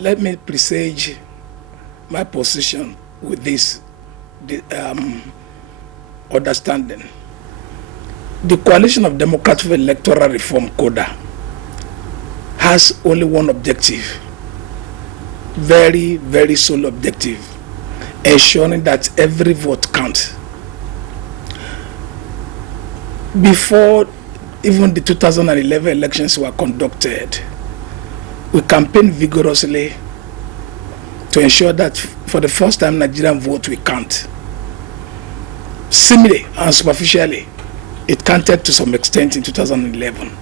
let me presage my position with this understanding. The Coalition of Democrats for Electoral Reform, CODA, has only one objective, very, very sole objective, ensuring that every vote counts. Before even the 2011 elections were conducted, we campaigned vigorously to ensure that for the first time Nigerian vote will count. Similarly and superficially, it counted to some extent in 2011.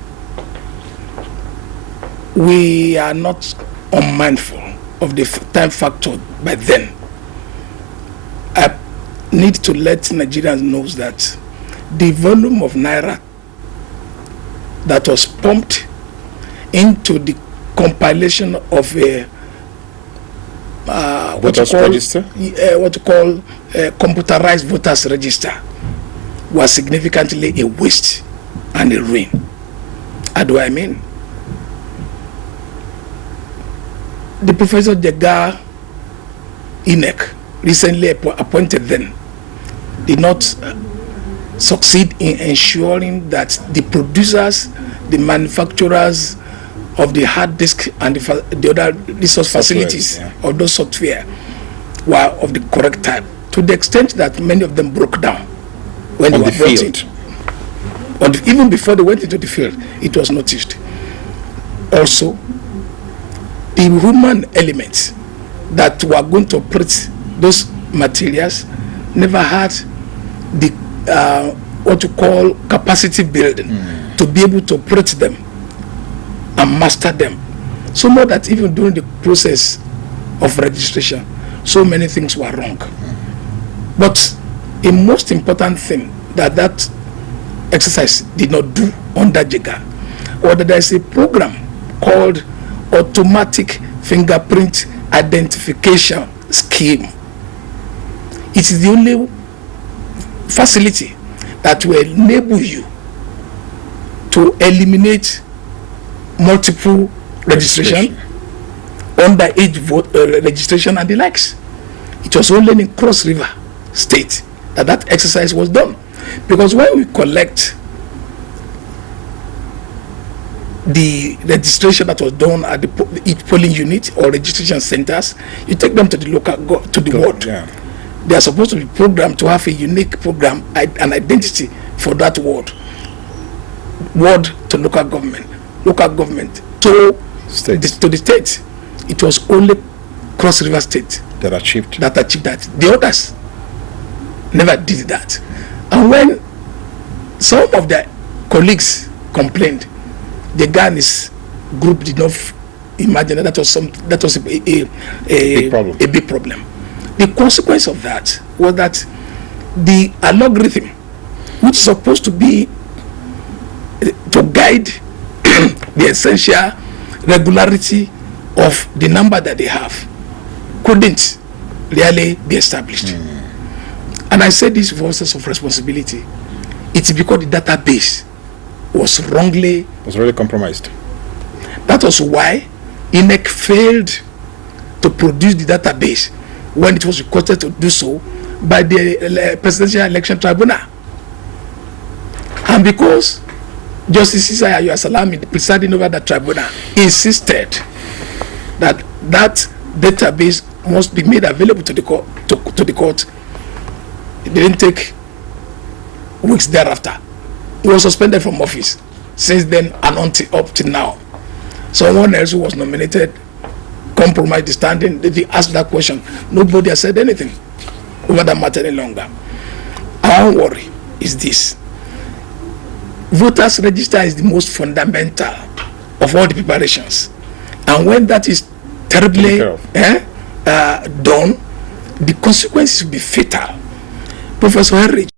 We are not unmindful of the time factor by then. I need to let Nigerians know that the volume of naira that was pumped into the compilation of a computerized voters register was significantly a waste and a ruin. How do I mean? The Professor Jega INEC, recently appointed then, did not succeed in ensuring that the producers, the manufacturers of the hard disk and the other resource facilities of those software were of the correct type, to the extent that many of them broke down when they were brought in. Even before they went into the field, it was noticed. Also, the human elements that were going to operate those materials never had the what you call capacity building to be able to operate them and master them. So more that even during the process of registration, so many things were wrong. But a most important thing that exercise did not do under JIGA, or that there is a program called Automatic Fingerprint Identification Scheme. It is the only facility that will enable you to eliminate multiple registration, underage vote registration and the likes. It was only in Cross River State that exercise was done. Because when we collect the registration that was done at each polling unit or registration centers, you take them to the local ward. Yeah. They are supposed to be programmed to have a unique program, an identity for that ward. Ward to local government to the state. It was only Cross River State that achieved that. The others never did that. And when some of their colleagues complained, the Ghanese group did not imagine that was a big problem. The consequence of that was that the algorithm, which is supposed to be to guide the essential regularity of the number that they have, couldn't really be established. And I say this for a sense of responsibility. It's because the database was really compromised. That was why INEC failed to produce the database when it was requested to do so by the Presidential Election Tribunal. And because Justice Isaiah Ayo Salami, presiding over the tribunal, insisted that that database must be made available to the court, it didn't take weeks thereafter. He was suspended from office. Since then and up till now, someone else who was nominated compromised the standing. They asked that question. Nobody has said anything over that matter any longer. Our worry is this: voters register is the most fundamental of all the preparations, and when that is terribly done, the consequences will be fatal. Professor Henry